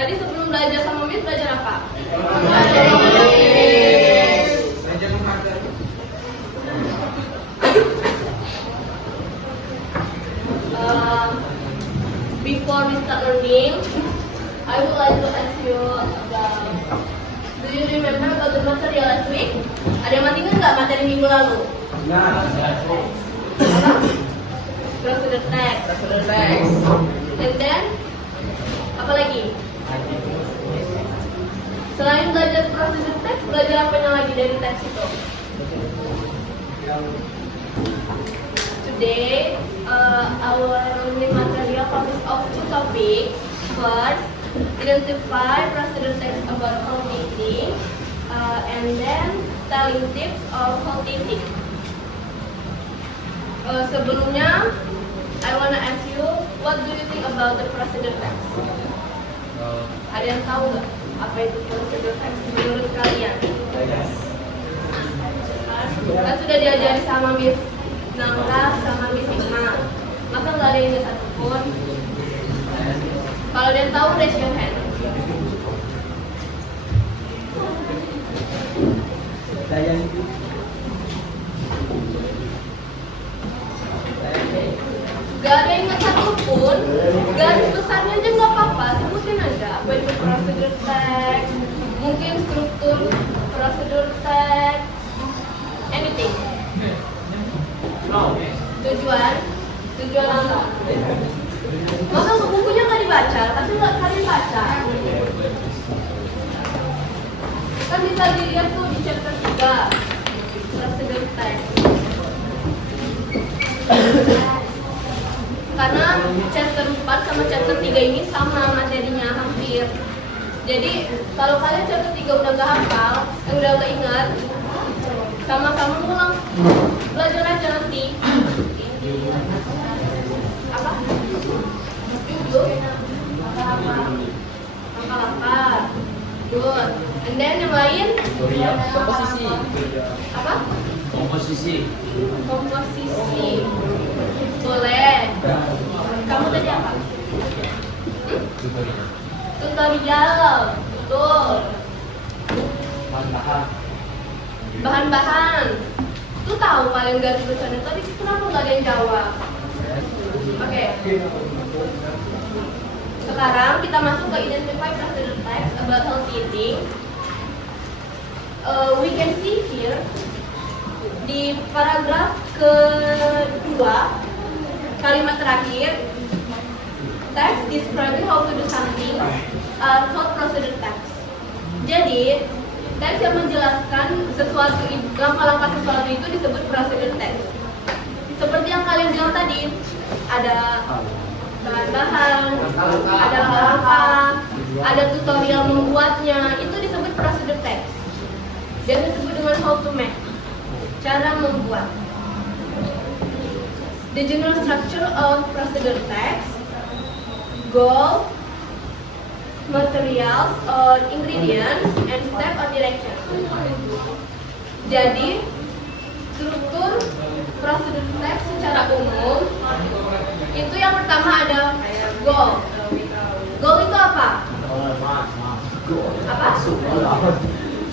Tadi sebelum belajar sama Miss belajar apa? Before we start learning, I would like to ask you about, do you remember about the material last week? Ada yang masih ingat nggak materi minggu lalu? Apa? Procedure text. And then, apa lagi? Selain belajar procedure text, belajar apanya lagi dari teks itu? Today, our learning material consists of two topics. First, identify procedure text about whole teaching, and then telling tips of whole teaching. Sebelumnya, I wanna ask you, what do you think about the procedure text? Ada yang tahu nggak apa itu procedure text menurut kalian? Kan sudah diajari sama Miss Nangka sama Miss Hikmah. Masa nggak ada yang ingat satupun? Kalau ada yang tahu, raise your hand. Gak ada yang ingat satupun, garis besarnya aja nggak apa-apa, sebutin aja apa itu procedure text, mungkin struktur procedure text, anything. Tujuan apa? Masa bukunya nggak dibaca, tapi nggak kalian baca. Kan bisa dilihat tuh di chapter 3 procedure text. Karena chapter 4 sama chapter 3 ini sama materinya hampir. Jadi kalau kalian chapter 3 udah gak hafal, udah gak ingat, sama-sama ulang belajar aja nanti. Apa? Jujur, langkah-langkah. Good. And then yang lain? Komposisi. Apa? Komposisi. Boleh. Kamu tadi apa? Tutorial. Betul. Bahan-bahan. Itu tahu kalian garis besarnya tadi, kenapa nggak ada yang jawab? Oke. Sekarang kita masuk ke identify procedure text about whole teaching. We can see here di paragraf kedua, kalimat terakhir, text describing how to do something are called procedure text. Jadi, teks yang menjelaskan sesuatu, langkah-langkah sesuatu itu disebut procedure text. Seperti yang kalian bilang tadi, ada bahan-bahan, ada langkah-langkah, ada tutorial membuatnya, itu disebut procedure text. Dan disebut dengan how to make, cara membuat. The general structure of procedure text: goal, materials or ingredients, and step or direction. Jadi, struktur procedure text secara umum itu yang pertama ada goal. Goal itu apa? Apa?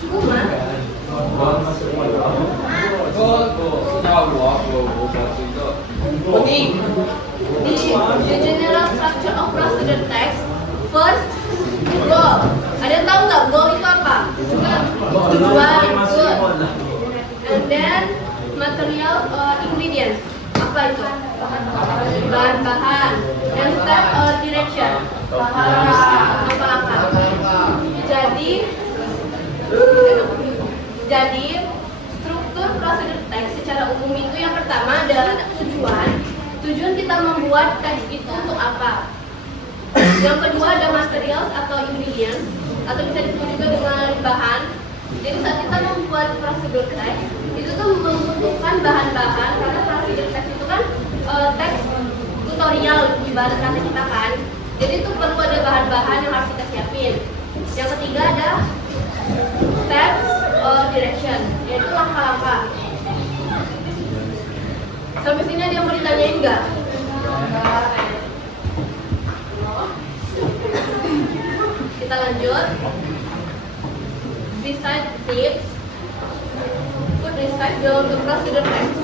Kuman? The general structure of procedure text. First, goal. Ada yang tahu nggak goal itu apa? Tujuan. Good. And then material or ingredients. Apa itu? Bahan-bahan. And step or direction. Langkah-langkah. Jadi struktur procedure text secara umum itu yang pertama adalah tujuan. Tujuan kita membuat teks itu untuk apa? Yang kedua ada materials atau ingredients, atau bisa disebut juga dengan bahan. Jadi saat kita membuat procedure text, itu tuh membutuhkan bahan-bahan, karena procedure text itu kan teks tutorial ibarat kata kita kan. Jadi itu perlu ada bahan-bahan yang harus kita siapin. Yang ketiga ada steps or direction, yaitu langkah-langkah. Sampai sini ada yang mau ditanyain nggak? Kita Kita lanjut. Beside tips, food research belong to procedure text.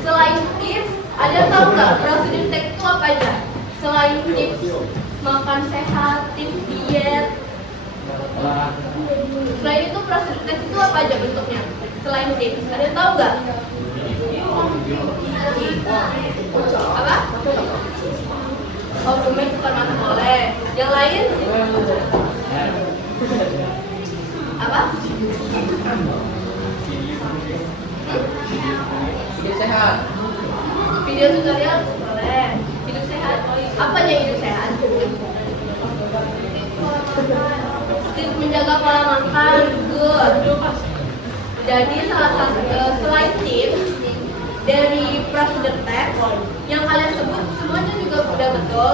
Selain tips, ada yang tahu nggak procedure text itu apa aja? Selain tips makan sehat, tips diet. Selain itu procedure text itu apa aja bentuknya? Selain tips, ada yang tahu nggak? Apa? Oh, komen bukan masuk boleh. Yang lain? Apa? Hidup sehat. Video tutorial boleh. Hidup sehat. Apa aja hidup sehat? Tips menjaga pola makan, good. Jadi salah satu selain tips dari procedure text yang kalian sebut semuanya juga udah betul,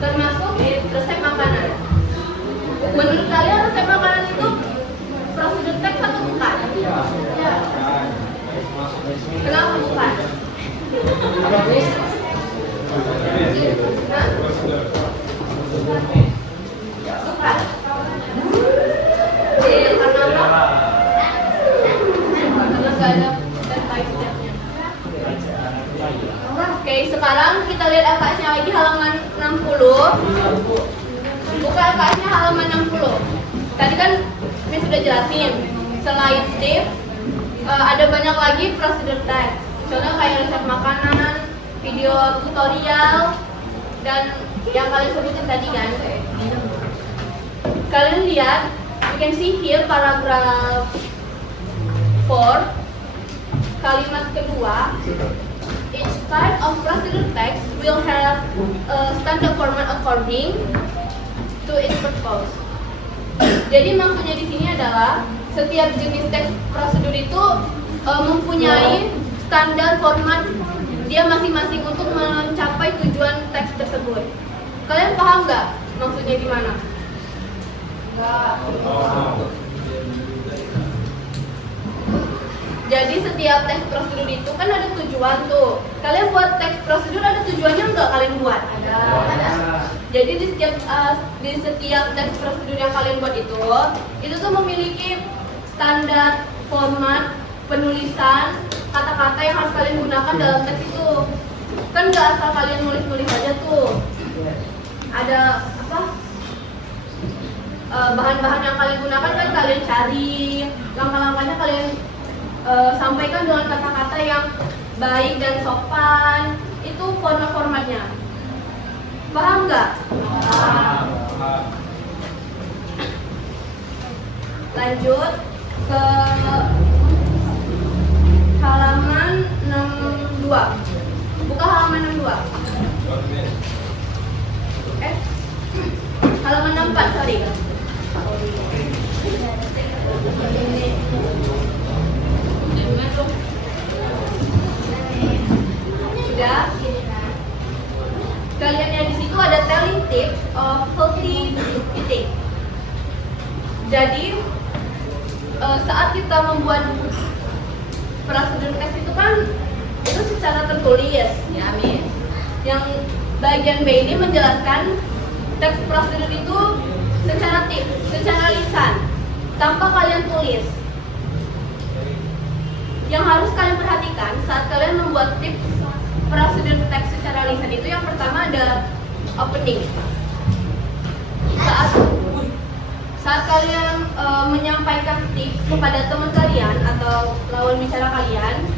termasuk resep makanan. Menurut kalian resep makanan itu procedure text atau bukan? Ya. Kenapa bukan? Hah? Bukan. Karena apa? Karena nggak ada step by step-nya. Oke, sekarang kita lihat LKS-nya lagi halaman 60. Buka LKS-nya halaman 60. Tadi kan Miss sudah jelasin. Selain tips, ada banyak lagi procedure text. Contohnya kayak resep makanan, video tutorial, dan yang kalian sebutin tadi kan. Kalian lihat, you can see here paragraph 4, kalimat kedua. Each type of procedure text will have a standard format according to its purpose. Jadi maksudnya di sini adalah setiap jenis teks prosedur itu mempunyai standar format dia masing-masing untuk mencapai tujuan teks tersebut. Kalian paham nggak maksudnya gimana? Enggak. Jadi setiap teks prosedur itu kan ada tujuan tuh. Kalian buat teks prosedur ada tujuannya nggak kalian buat? Ada. Jadi di setiap teks prosedur yang kalian buat itu tuh memiliki standar format penulisan kata-kata yang harus kalian gunakan dalam teks itu. Kan nggak asal kalian nulis-nulis aja tuh. Ada apa? Bahan-bahan yang kalian gunakan kan kalian cari, langkah-langkahnya kalian sampaikan dengan kata-kata yang baik dan sopan. Itu format-formatnya. Paham nggak? Paham. Lanjut ke halaman 62. Buka halaman 62. Halaman 64, sorry. Sudah. Kalian yang di situ ada telling tips of healthy eating. Jadi saat kita membuat prosedur teks itu kan itu secara tertulis, ya Miss. Yang bagian B ini menjelaskan teks prosedur itu secara tips, secara lisan, tanpa kalian tulis. Yang harus kalian perhatikan saat kalian membuat tips prosedur teks secara lisan itu yang pertama ada opening. Saat kalian menyampaikan tips kepada teman kalian atau lawan bicara kalian,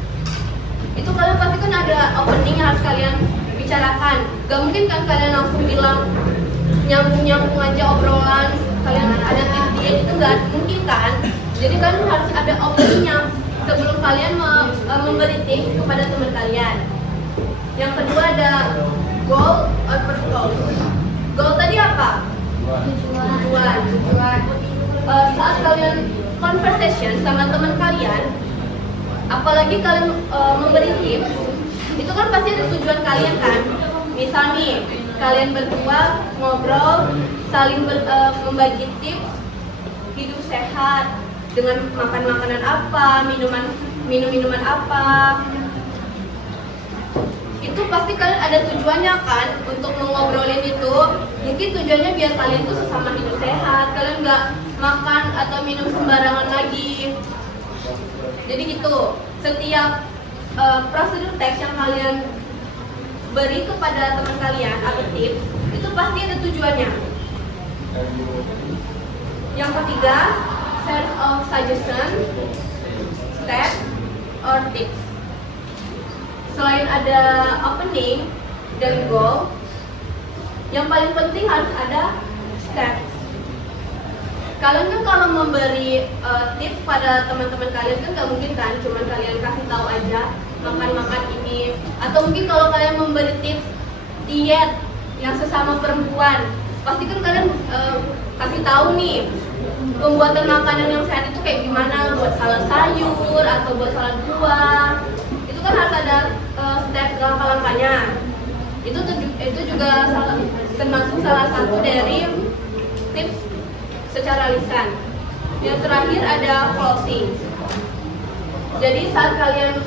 itu kalian pasti kan ada opening yang harus kalian bicarakan. Gak mungkin kan kalian langsung bilang nyambung-nyambung aja obrolan kalian ada tips dia, itu gak mungkin kan. Jadi kalian harus ada openingnya sebelum kalian memberi tips kepada teman kalian. Yang kedua ada goal or purpose. Goal tadi apa? Tujuan. Saat kalian conversation sama teman kalian, apalagi kalian memberi tips, itu kan pasti ada tujuan kalian kan. Misal nih, kalian berdua ngobrol, saling membagi tips hidup sehat dengan makan makanan apa, minum minuman apa. Itu pasti kalian ada tujuannya kan untuk mengobrolin itu. Mungkin tujuannya biar kalian tuh sesama hidup sehat, kalian nggak makan atau minum sembarangan lagi. Jadi gitu, setiap prosedur teks yang kalian beri kepada teman kalian atau tips itu pasti ada tujuannya. Yang ketiga, set of suggestion, steps, or tips. Selain ada opening dan goal, yang paling penting harus ada steps. Kalian kan kalau memberi tips pada teman-teman kalian kan nggak mungkin kan cuman kalian kasih tahu aja makan ini, atau mungkin kalau kalian memberi tips diet yang sesama perempuan pasti kan kalian kasih tahu nih pembuatan makanan yang sehat itu kayak gimana, buat salad sayur atau buat salad buah, itu kan harus ada step langkah-langkahnya. Itu juga termasuk salah satu dari tips secara lisan. Yang terakhir ada closing. Jadi saat kalian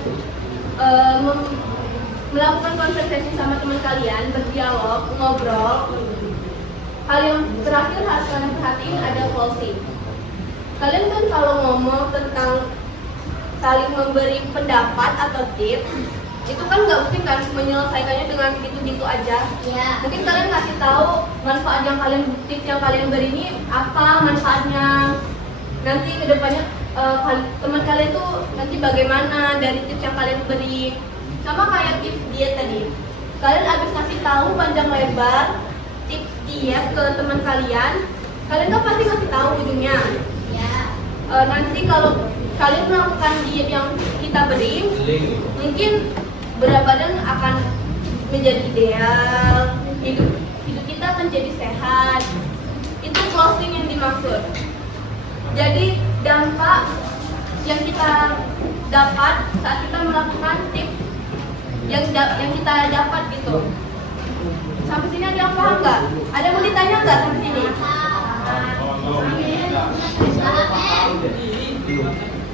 melakukan konversasi sama teman kalian, berdialog, ngobrol, hal yang terakhir harus kalian perhatiin ada closing. Kalian kan kalau ngomong tentang saling memberi pendapat atau tips, itu kan nggak mungkin kan menyelesaikannya dengan gitu-gitu aja. Ya. Mungkin kalian kasih tahu manfaat yang tips yang kalian beri ini apa manfaatnya. Nanti kedepannya teman kalian tuh nanti bagaimana dari tips yang kalian beri. Sama kayak tips diet tadi. Kalian habis kasih tahu panjang lebar tips diet ke teman kalian kan pasti kasih tahu ujungnya. Ya. Nanti kalau kalian melakukan diet yang kita beri, mungkin berat badan akan menjadi ideal, hidup kita akan jadi sehat. Itu closing yang dimaksud. Jadi dampak yang kita dapat saat kita melakukan tips yang kita dapat gitu. Sampai sini ada yang paham nggak? Ada mau ditanya nggak sampai sini?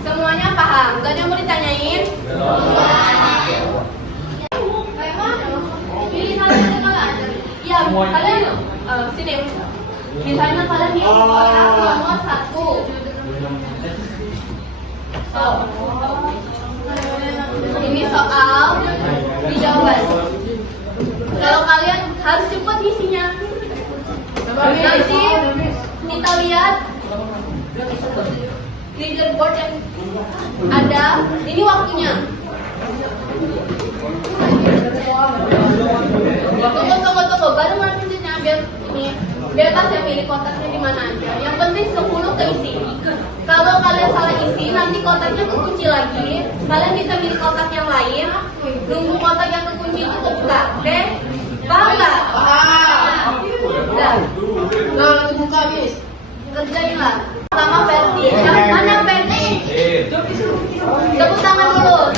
Semuanya paham? Nggak ada yang mau ditanyain? Ya, kalian sini. Misalnya kalian di nomor 1. Ini soal dijawab. Kalau kalian harus cepat isinya. Nanti kita lihat leaderboard yang ada. Ini waktunya. Tunggu. Baru nantinya biar ini bebas ya pilih kotaknya di mana aja. Yang penting 10 keisi. Kalau kalian salah isi, nanti kotaknya kekunci lagi. Kalian bisa pilih kotak yang lain. Nunggu kotak yang kekunci itu kebuka. Oke? Paham nggak? Paham. Nah, buka bis. Kerjain lah. Pertama Ferdi. Yang mana Ferdi? Tepuk tangan dulu.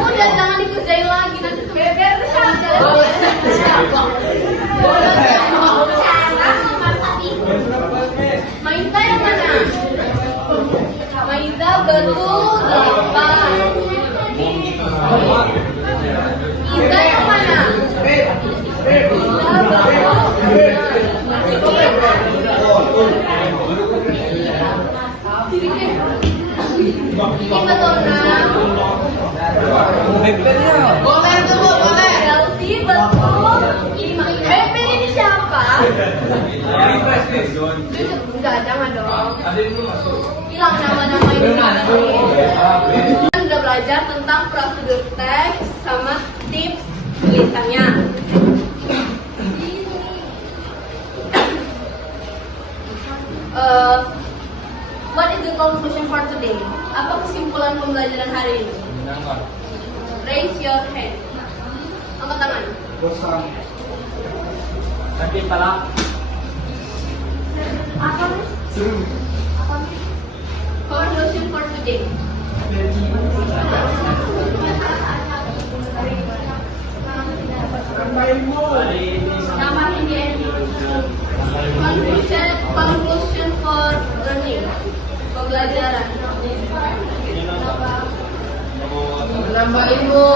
Udah jangan dikerjain lagi nanti beber Maiza yang mana? Maiza betul 8. Iza yang mana? Ini betul 6. Boleh dulu, boleh. Chelsea betul 5. Pepe ini siapa? Enggak, jangan dong. Hilang nama-nama ini. Kita sudah belajar tentang prosedur teks sama tips tulisannya. What is the conclusion for today? Apa kesimpulan pembelajaran hari ini? Raise your hand. Angkat tangan. Bosan. Sakit pala. Apa? Seru. Conclusion for today. Hari ini Nama ini. Conclusion for learning. Pembelajaran. Menambah ilmu.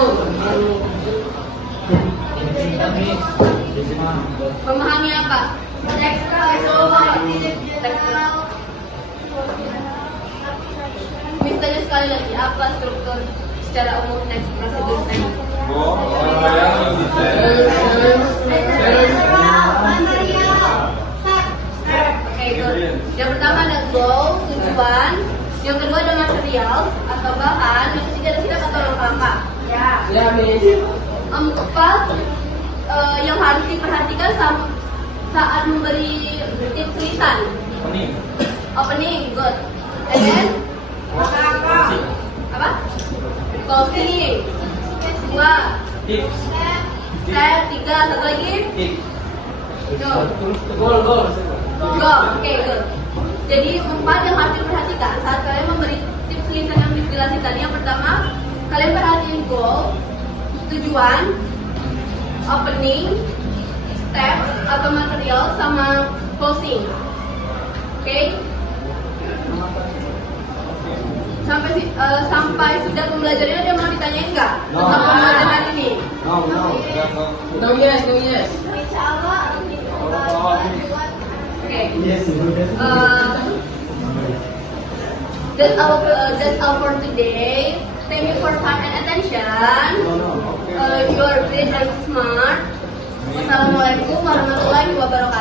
Memahami apa? Misalnya sekali lagi, apa struktur secara umum teks prosedur teks? Oke, good. Yang pertama ada goal, tujuan. Yang kedua ada material atau bahan. Yang ketiga ada sifat atau langkah. Ya, Miss. Empat yang harus diperhatikan saat memberi tips tulisan. Opening, good. And then apa? Closing. Dua. tips. Step tiga. Satu lagi. Tips. Go. Gol. Oke, good. Jadi empat yang harus diperhatikan saat kalian memberi tips tulisan yang dijelasin tadi. Yang pertama, kalian perhatiin goal, tujuan, opening, step atau material sama closing. Oke? Sampai sudah pembelajarannya ada yang mau ditanyain nggak tentang pembelajaran ini? No, yes. Oke. Yes. That's all for today. Thank you for time and attention. You are great and smart. Wassalamualaikum warahmatullahi wabarakatuh.